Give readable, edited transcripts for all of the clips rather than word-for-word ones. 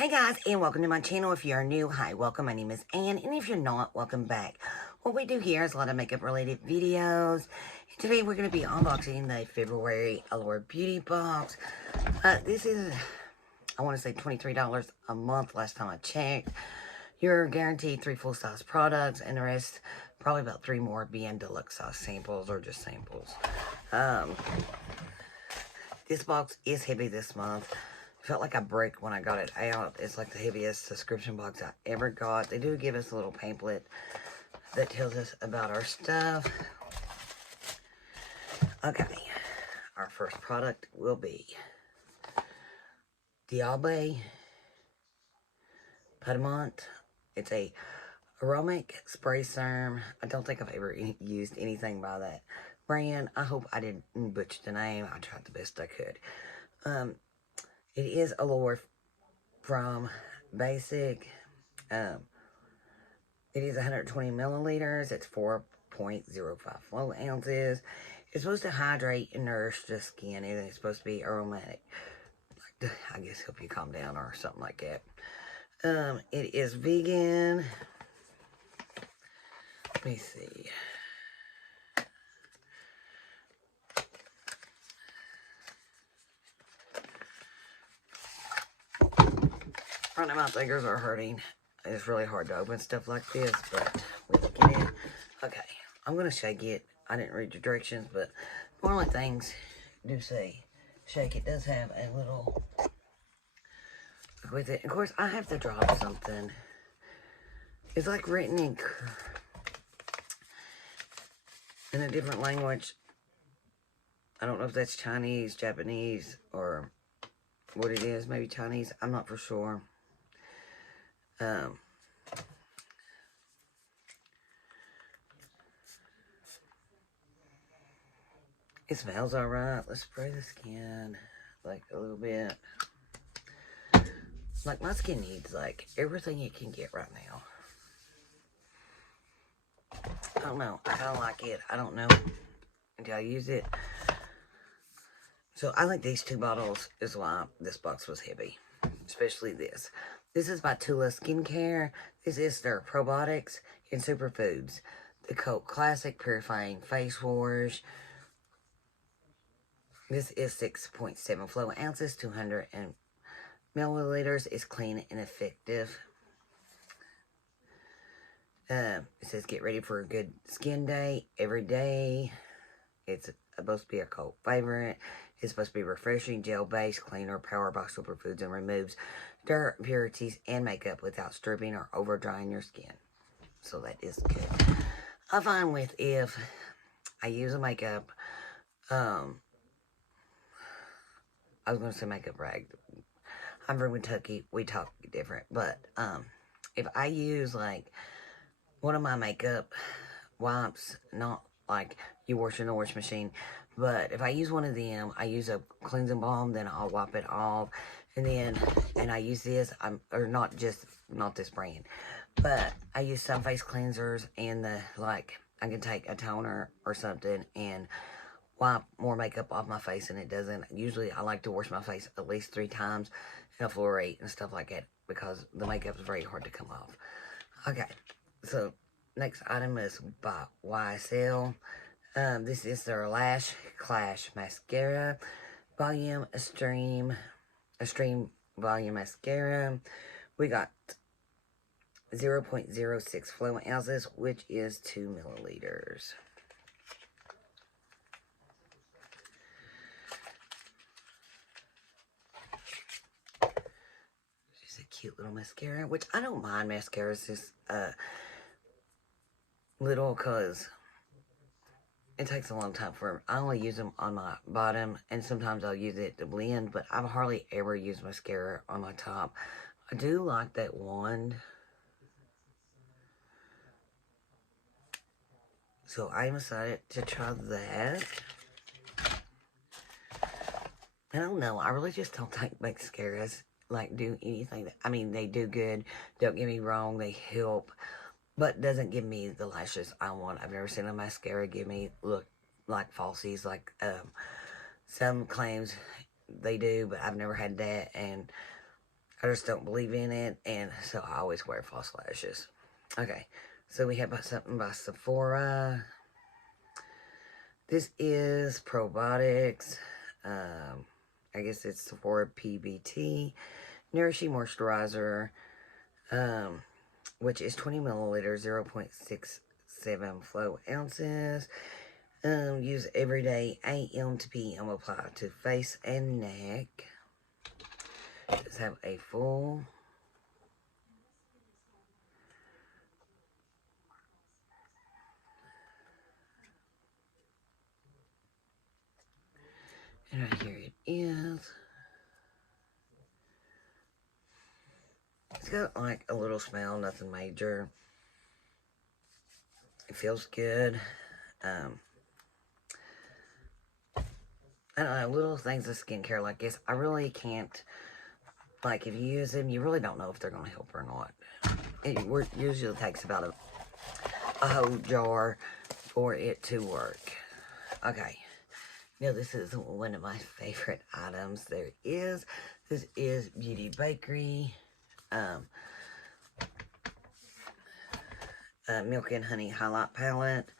Hey guys, and welcome to my channel. If you are new, hi, welcome. My name is Ann, and if you're not, welcome back. What we do here is a lot of makeup related videos. Today we're going to be unboxing the February Allure Beauty Box. This is, I want to say $23 a month last time I checked. You're guaranteed 3 full-size products, and the rest, probably about 3 more being deluxe size samples or just samples. This box is heavy this month. Felt like a brick when I got it out. It's like the heaviest subscription box I ever got. They do give us a little pamphlet that tells us about our stuff. Okay, our first product will be Diable Pedimont. It's a aromatic spray serum. I don't think I've ever used anything by that brand. I hope I didn't butcher the name. I tried the best I could. It is Allure from Basic. It is 120 milliliters. It's 4.05 flow ounces. It's supposed to hydrate and nourish the skin, and it's supposed to be aromatic. Like, I guess help you calm down or something like that. It is vegan. Let me see. Right now my fingers are hurting. It's really hard to open stuff like this, but we can get in. Okay, I'm going to shake it. I didn't read the directions, but normally things do say shake. It does have a little with it. Of course, I have to drop something. It's like written in a different language. I don't know if that's Chinese, Japanese, or what it is. Maybe Chinese. I'm not for sure. It smells alright. Let's spray the skin like a little bit. Like my skin needs like everything it can get right now. I don't know. I kind of like it. I don't know until I use it. So I like these 2 bottles is why this box was heavy. Especially this. This is by Tula Skincare. This is their probiotics and superfoods. The Coke Classic Purifying Face Wash. This is 6.7 flow ounces, 200 milliliters. It's clean and effective. It says get ready for a good skin day every day. It's supposed to be a cult favorite. It's supposed to be refreshing, gel-based, cleaner, powered by superfoods, and removes dirt, impurities, and makeup without stripping or over-drying your skin. So that is good. I find with if I use a makeup, I was going to say makeup rag. I'm from Kentucky. We talk different. But if I use like one of my makeup wipes, not like you wash in the wash machine, but if I use one of them, I use a cleansing balm, then I'll wipe it off, and I use this, not this brand, but I use some face cleansers, and I can take a toner or something and wipe more makeup off my face, and it doesn't. Usually I like to wash my face at least 3 times in a fluoride and stuff like that, because the makeup is very hard to come off. Okay, so next item is by YSL. This is their Lash Clash Mascara Volume Extreme Volume Mascara. We got 0.06 flow ounces, which is 2 milliliters. Just a cute little mascara, which I don't mind mascaras this little, because it takes a long time I only use them on my bottom, and sometimes I'll use it to blend, but I've hardly ever used mascara on my top. I do like that wand. So I'm excited to try that. I don't know. I really just don't think mascaras do anything. They do good. Don't get me wrong. They help. But doesn't give me the lashes I want. I've never seen a mascara give me look like falsies, like some claims they do, but I've never had that. And I just don't believe in it, and so I always wear false lashes. Okay, so we have something by Sephora. This is probiotics. I guess it's Sephora PBT Nourishing Moisturizer, which is 20 milliliters, 0.67 flow ounces. Use every day, AM to PM. Apply to face and neck. Let's have a full. And right here it is. It's got like a little smell, nothing major. It feels good. I don't know, little things of skincare like this, I really can't, like if you use them, you really don't know if they're going to help or not. It usually takes about a whole jar for it to work. Okay. Now this is one of my favorite items there is. This is Beauty Bakery. Milk and Honey Highlight Palette.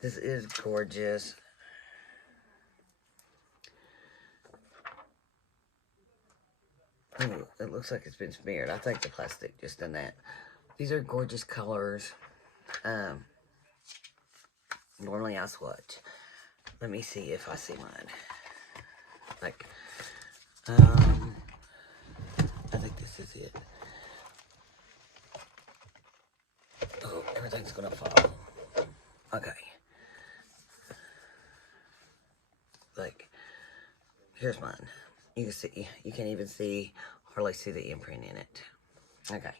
This is gorgeous. Ooh, it looks like it's been smeared. I think the plastic just done that. These are gorgeous colors. Normally I swatch. Let me see if I see mine. Like, I think this is it. Oh, everything's gonna fall. Okay. Like, here's mine. You can see, you can't even see, hardly see the imprint in it. Okay.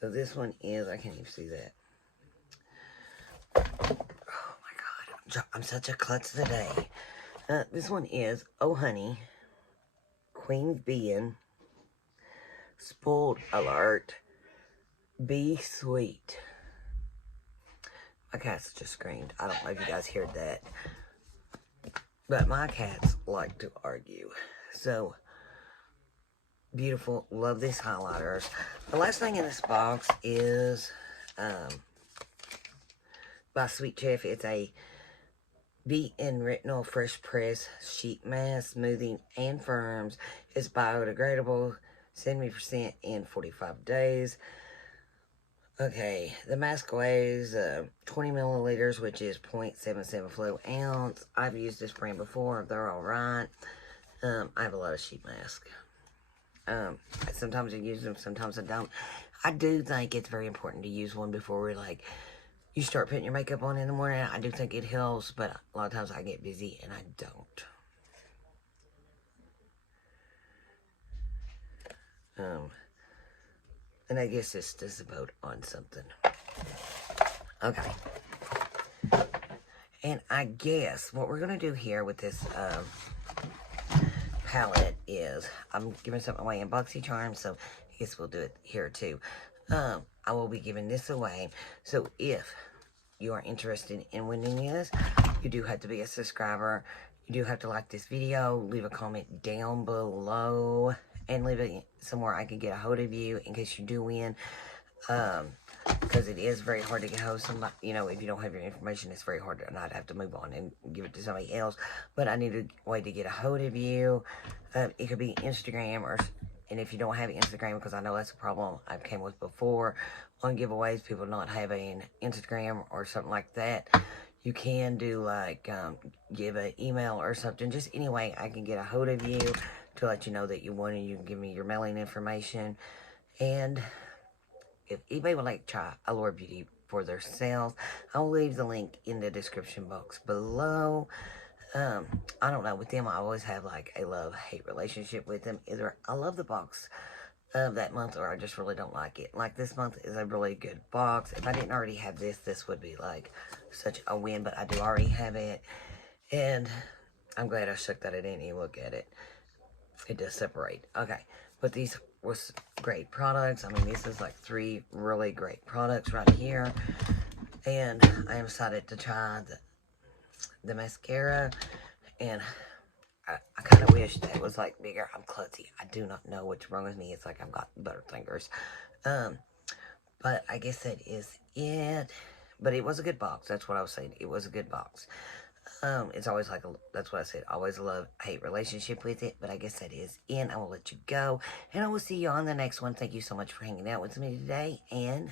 So this one is, I can't even see that. Oh my God, I'm such a klutz today. This one is Oh Honey, Queen's Being, Spoiled Alert, Be Sweet. My cats just screamed. I don't know if you guys heard that. But my cats like to argue. So, beautiful. Love these highlighters. The last thing in this box is by Sweet Chef. It's a Beaten Retinol Fresh Press Sheet Mask, Smoothing and Firms. It's biodegradable, 70% in 45 days. Okay, the mask weighs 20 milliliters, which is 0.77 flow ounce. I've used this brand before. They're all right. I have a lot of sheet masks. Sometimes I use them, sometimes I don't. I do think it's very important to use one before you start putting your makeup on in the morning. I do think it helps, but a lot of times I get busy and I don't. And I guess this does vote on something. Okay. And I guess what we're going to do here with this palette is, I'm giving something away in BoxyCharm, so I guess we'll do it here too. I will be giving this away. So if you are interested in winning this, you do have to be a subscriber. You do have to like this video, leave a comment down below, and leave it somewhere I can get a hold of you in case you do win. Because it is very hard to get hold of somebody. You know, if you don't have your information, it's very hard to not have to move on and give it to somebody else. But I need a way to get a hold of you. It could be Instagram, and if you don't have Instagram, because I know that's a problem I came with before on giveaways, people not having Instagram or something like that. You can do like give an email or something. Just any way I can get a hold of you to let you know that you won, and you can give me your mailing information. And if anybody would like to try Allure Beauty for their sales, I'll leave the link in the description box below. I don't know, with them I always have like a love-hate relationship with them. Either I love the box of that month, or I just really don't like it. Like this month is a really good box. If I didn't already have this, this would be like such a win, but I do already have it. And I'm glad I shook that I didn't even look at it. It does separate. Okay, but these was great products. I mean, this is like 3 really great products right here. And I am excited to try the mascara. And wish that was like bigger. I'm klutzy. I do not know what's wrong with me. It's like I've got butter fingers. But I guess that is it. But it was a good box. That's what I was saying. It was a good box. It's always like, that's what I said, always a love-hate relationship with it, but I guess that is in. I will let you go, and I will see you on the next one. Thank you so much for hanging out with me today, and